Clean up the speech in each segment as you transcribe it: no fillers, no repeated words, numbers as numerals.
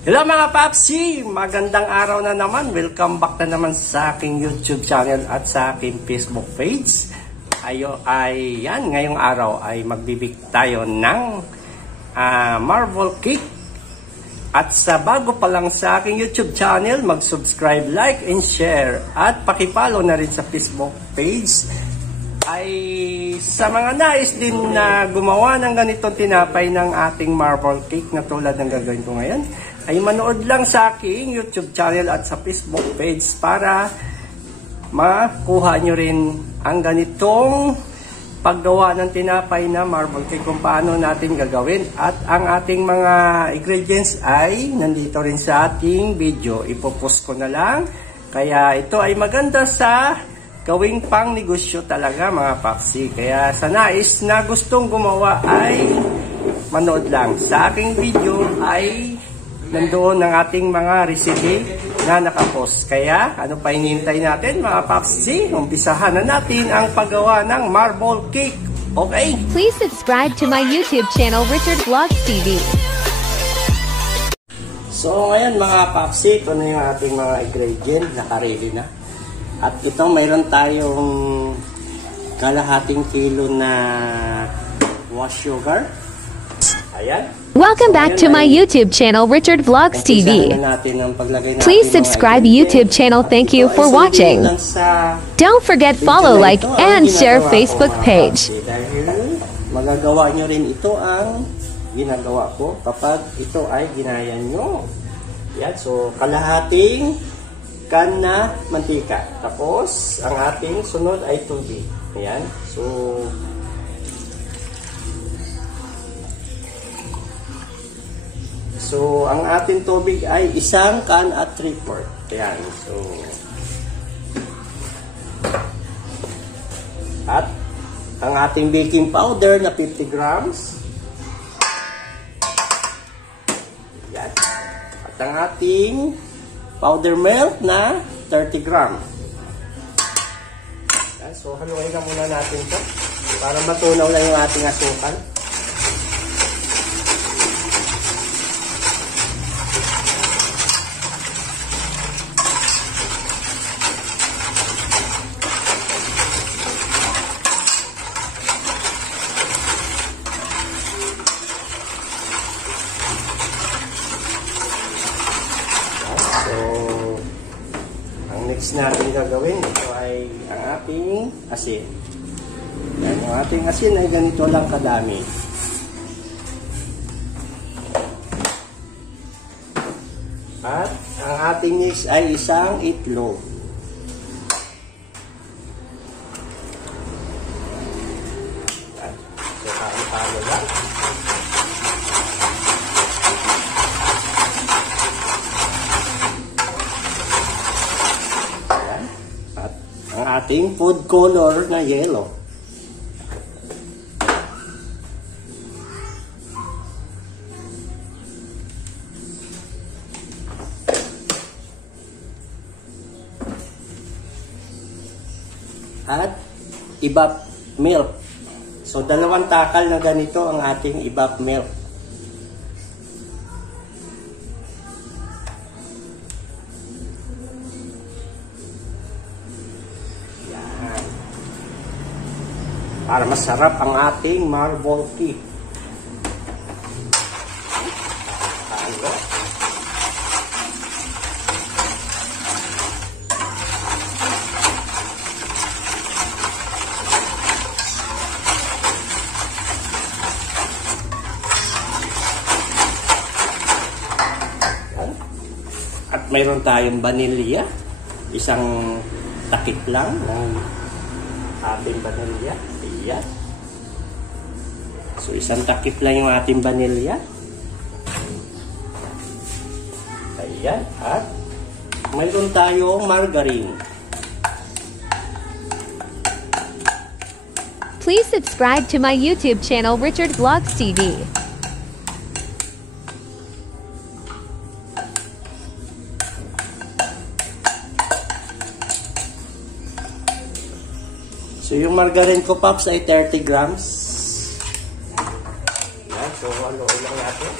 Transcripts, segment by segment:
Hello mga Papsi! Magandang araw na naman. Welcome back na naman sa aking YouTube channel at sa aking Facebook page. Ngayong araw ay magbibig tayo ng marble cake. At sa bago pa lang sa aking YouTube channel, mag-subscribe, like, and share. At pakipollow na rin sa Facebook page. Ay sa mga nais din na gumawa ng ganitong tinapay ng ating marble cake na tulad ng gagawin ko ngayon, ay manood lang sa aking YouTube channel at sa Facebook page para makuha nyo rin ang ganitong paggawa ng tinapay na marble cake kung paano natin gagawin. At ang ating mga ingredients ay nandito rin sa ating video. Ipopost ko na lang. Kaya ito ay maganda sa gawing pang negosyo talaga mga Papsi. Kaya sa nais na gustong gumawa ay manood lang. Sa aking video ay nandoon ang ating mga recipe na nakapost. Kaya ano pa hinihintay natin mga Papsi? Umpisahan na natin ang paggawa ng marble cake. Okay? Please subscribe to my YouTube channel Richard Vlogs TV. So ngayon mga Papsi, ito na yung ating mga ingredient. Naka-ready na. At ito mayroon tayong kalahating kilo na wash sugar. Ayan. Welcome back to my YouTube channel Richard Vlogs TV. Please subscribe YouTube channel. Thank you for watching. Don't forget follow, like, and share Facebook page. Dahil magagawa nyo rin ito ang ginagawa ko kapag ito ay ginaya nyo. Yan. So kalahating can na mantika. Tapos, ang ating sunod ay tubig. Ayan. So, ang ating tubig ay 1 can at 3/4. Ayan. So, at ang ating baking powder na 50 grams. Ayan. At ang ating powder milk na 30 gram. Yan, so haluin na muna natin ito para matunaw na yung ating asukal. Next natin gagawin, ito ay ang ating asin. Yan, yung ating asin ay ganito lang kadami. At ang ating mix ay 1 itlog. Yan, so halo-halo lang. Ating food color na yellow. At ibap milk. So 2 takal na ganito ang ating ibap milk. Para masarap ang ating marble cake. At mayroon tayong vanilya. 1 takip lang ng ating vanilya. Ayan. So, 1 takip lang yung ating vanilya. Ayan. At mayroon tayong margarine. Please subscribe to my YouTube channel Richard Vlogs TV. So, yung margarine ko, Pops, ay 30 grams. Yan. So, haluin lang natin.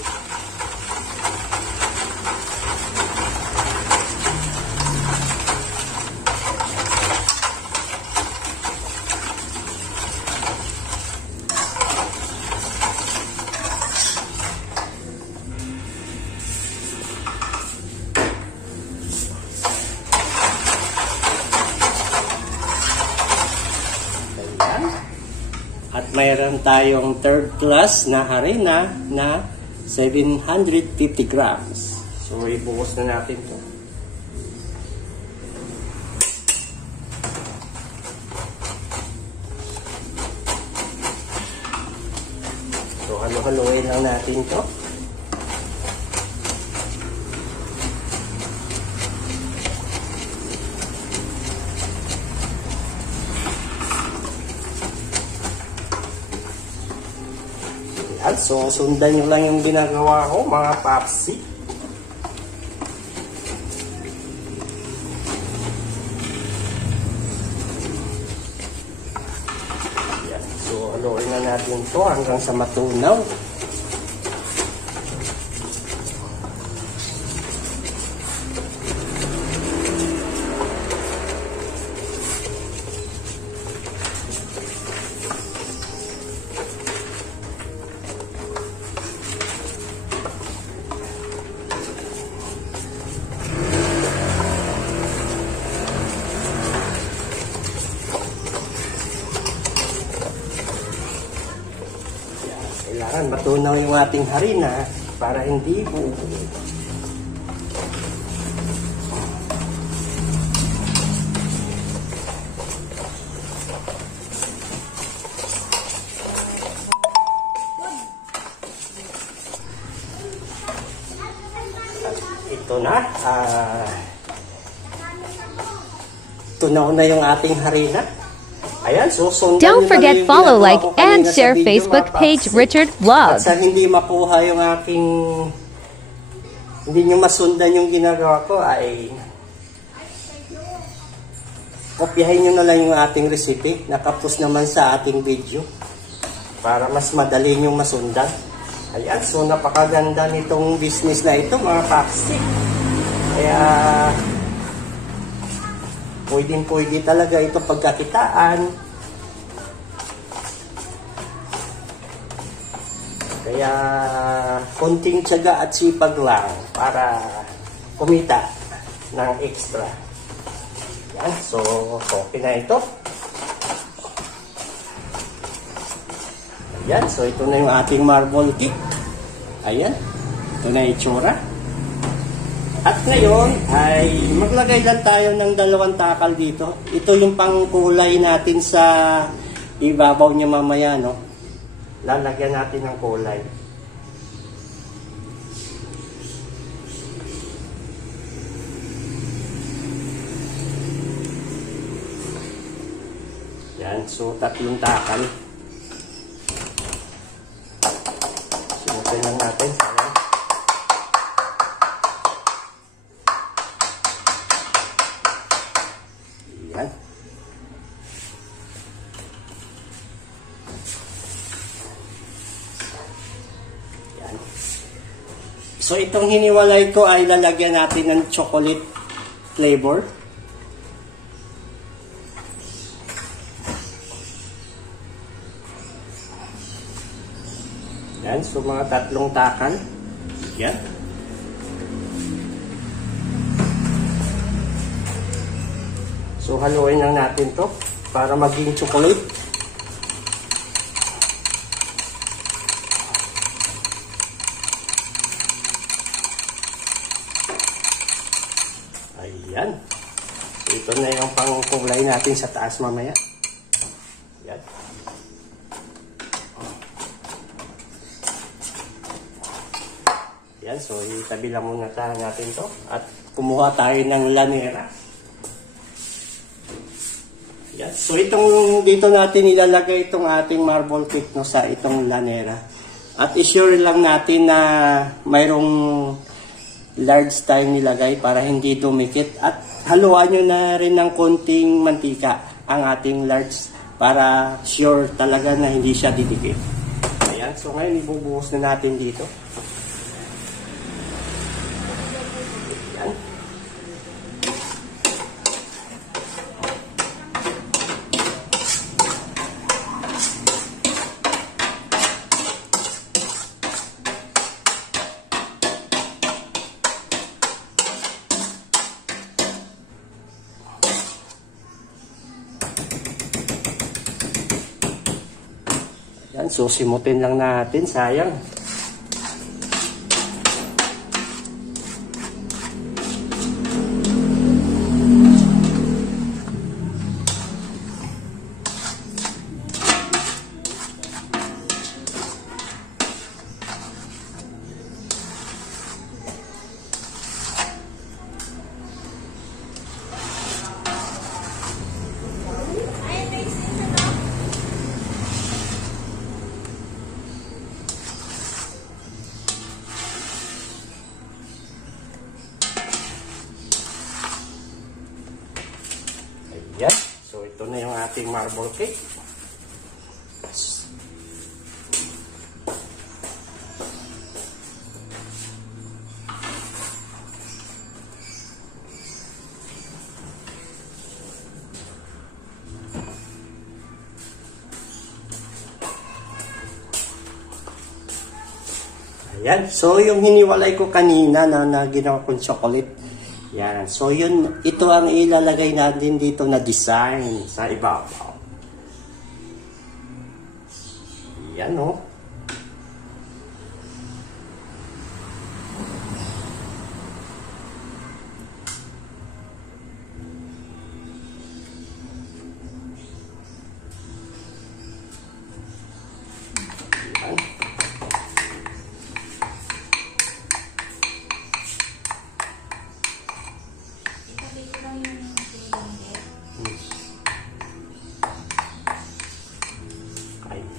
mayroon tayong third class na harina na 750 grams. So, ibuhos na natin to. So, halo-haloin lang natin to. Yan. So, sundan nyo lang yung ginagawa ko, mga papsi. Yan. So, haluin na natin to hanggang sa matunaw. Kailangan matunaw yung ating harina para hindi bubuo. Ito na. Tunaw na yung ating harina. Ayan, so don't forget follow, like, and share Facebook page Richard Vlog. At sa hindi makuha yung aking, hindi nyo masundan yung ginagawa ko, ay kopyahin nyo na lang yung ating recipe. Nakapos naman sa ating video para mas madali nyo masundan. Ayan, so napakaganda nitong business na ito, mga paksi. Kaya pwedeng-pwede talaga ito pagkakitaan. Kaya konting tiyaga at sipag lang para kumita ng extra. Yan. So, okay na ito. Ayan. So, ito na yung ating marble cake. Ayan. Ito na yung itsura. At ngayon ay maglagay lang tayo ng 2 takal dito. Ito yung pangkulay natin sa ibabaw niya mamaya, no? Lalagyan natin ng kulay. Yan, so 3 takal. Sinutin lang natin. Yan. Yan. So itong hiniwalay ko ay lalagyan natin ng chocolate flavor. Yan, so mga 3 takal. Yan. So, haluin lang natin to para maging chocolate. Ayan. So, ito na yung pangkulay natin sa taas mamaya. Ayan. Ayan. So, itabi lang muna natin to at kumuha tayo ng lanera. Yan. So itong dito natin ilalagay itong ating marble cake, no, sa itong lanera. At i-sure lang natin na mayroong large tayong nilagay para hindi dumikit. At haluan nyo na rin ng konting mantika ang ating large para sure talaga na hindi siya didikit. Ayan. So ngayon ibubuhos na natin dito. Ayan. Yan, susimutin lang natin, sayang. Yan. So, ito na yung ating marble cake. Ayan. So, yung hiniwalay ko kanina na ginawa kong chocolate. Yan. So, yun, ito ang ilalagay natin dito na design sa ibabaw. Yan, oh. Yan.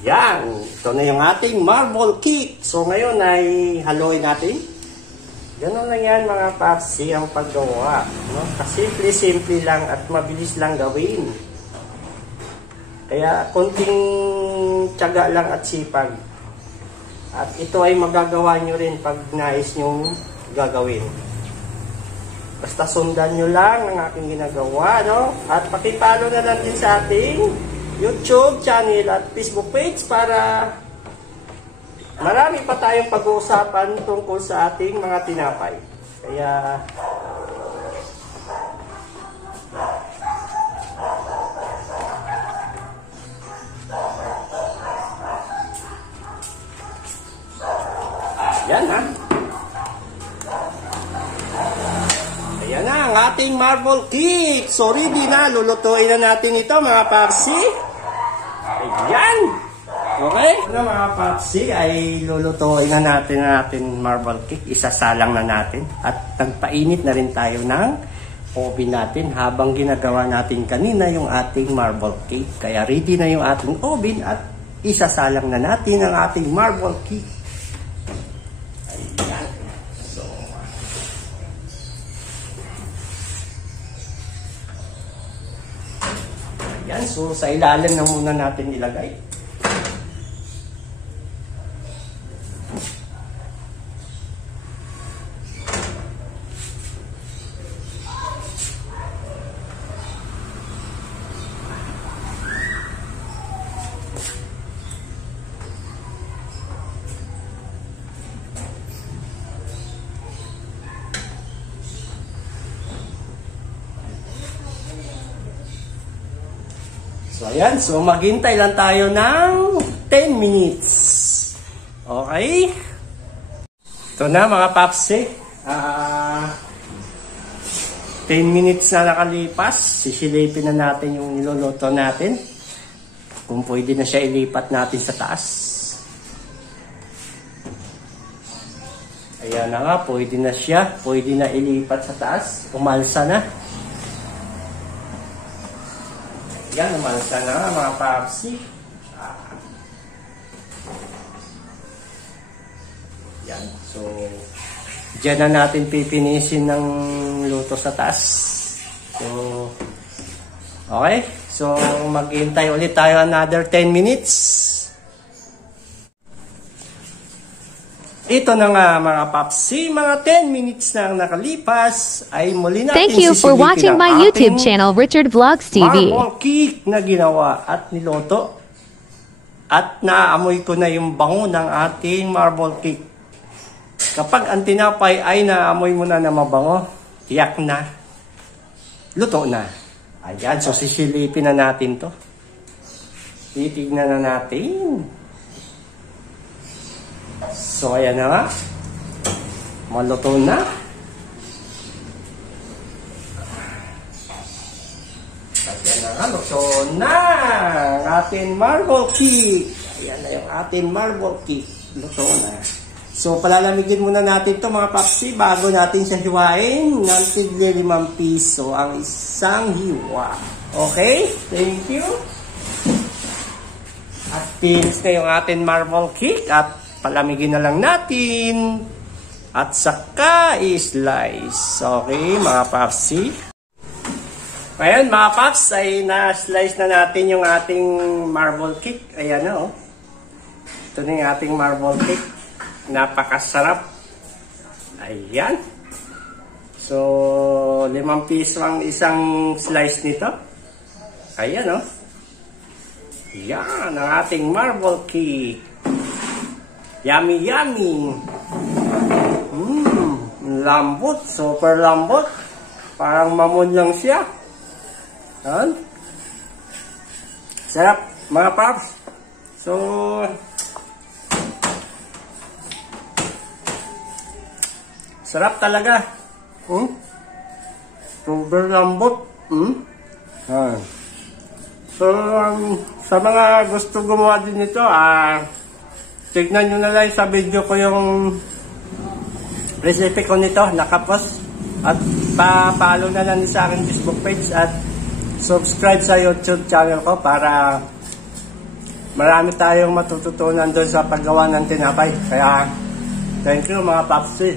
Yan, ito na yung ating marble cake. So ngayon ay haluin natin. Ganun lang yan mga papsi ang paggawa. No? Simple-simple lang at mabilis lang gawin. Kaya konting tiyaga lang at sipag. At ito ay magagawa nyo rin pag nais nyo gagawin. Basta sundan nyo lang ang aking ginagawa. No? At pakipalo na lang din sa ating YouTube channel at Facebook page para marami pa tayong pag-uusapan tungkol sa ating mga tinapay. Kaya yan ha. Ayan na ang ating marble cake. So ready na, lulutuin na natin ito mga papsi. Ayan! Okay? Na mga papsi ay lulutuin na natin ang ating marble cake. Isasalang na natin. At nagpainit na rin tayo ng oven natin habang ginagawa natin kanina yung ating marble cake. Kaya ready na yung ating oven at isasalang na natin ang ating marble cake. Ayan. So, ayan. So, sa ilalim na muna natin ilagay. So, ayan. So, maghintay lang tayo ng 10 minutes. Okay? Ito na mga papsi. 10 minutes na nakalipas. Sisilipin na natin yung niluluto natin. Kung pwede na siya ilipat natin sa taas. Ayan na nga. Pwede na siya. Pwede na ilipat sa taas. Umalsa na. Yan, umalsa na mga papsi. Yan. So, dyan na natin pipinisin ng luto sa taas. So, okay. So, maghintay ulit tayo another 10 minutes. Ito na nga mga papsi, mga 10 minutes na ang nakalipas ay muli natin Thank you for watching my YouTube channel, Richard Vlogs TV. Marble cake na ginawa at niloto. At naaamoy ko na yung bango ng ating marble cake. Kapag ang tinapay ay naamoy mo na mabango, tiyak na, luto na. Ayan, so sisilipin na natin to. Titignan na natin. So, ayan na nga. Maluto na. Ayan na nga, luto na ang ating marble cake. Ayan na yung ating marble cake. Luto na. So, palalamigin muna natin ito mga papsi bago natin siya hiwain ng tigli 5 piso ang isang hiwa. Okay? Thank you. At finish na yung ating marble cake at palamigin na lang natin. At saka i-slice. Okay, mga papsi. Ayan, mga paps, ay na-slice na natin yung ating marble cake. Ayan na, oh. Ito na yung ating marble cake. Napakasarap. Ayan. So, 5 piso ang isang slice nito. Ayan, oh. Yan, ang ating marble cake. Yummy, yummy. Lambot. Super lambot. Parang mamon lang siya. Yan. Sarap, mga paps. So, sarap talaga. Super lambot. Yan. So, sa mga gusto gumawa din nito, tignan nyo na lang sa video ko yung recipe ko nito, nakapost. At pa-follow na lang sa aking Facebook page at subscribe sa YouTube channel ko para marami tayong matututunan doon sa paggawa ng tinapay. Kaya, thank you mga papsi.